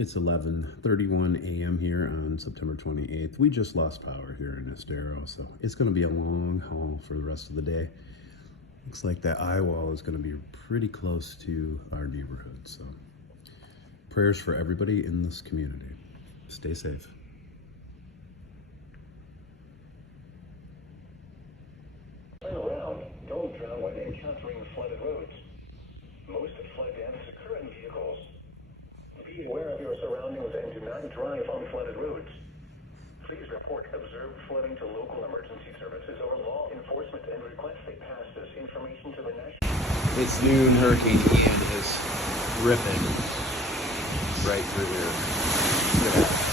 It's 11:31 a.m. here on September 28th. We just lost power here in Estero, so it's going to be a long haul for the rest of the day. Looks like that eye wall is going to be pretty close to our neighborhood, so prayers for everybody in this community. Stay safe. Turn around. Don't drown when encountering flooded roads. Most flood deaths occur in vehicles. Be aware of your surroundings and do not drive on flooded roads. Please report observed flooding to local emergency services or law enforcement and request they pass this information to the national. It's noon. Hurricane Ian is ripping right through here. Look at that.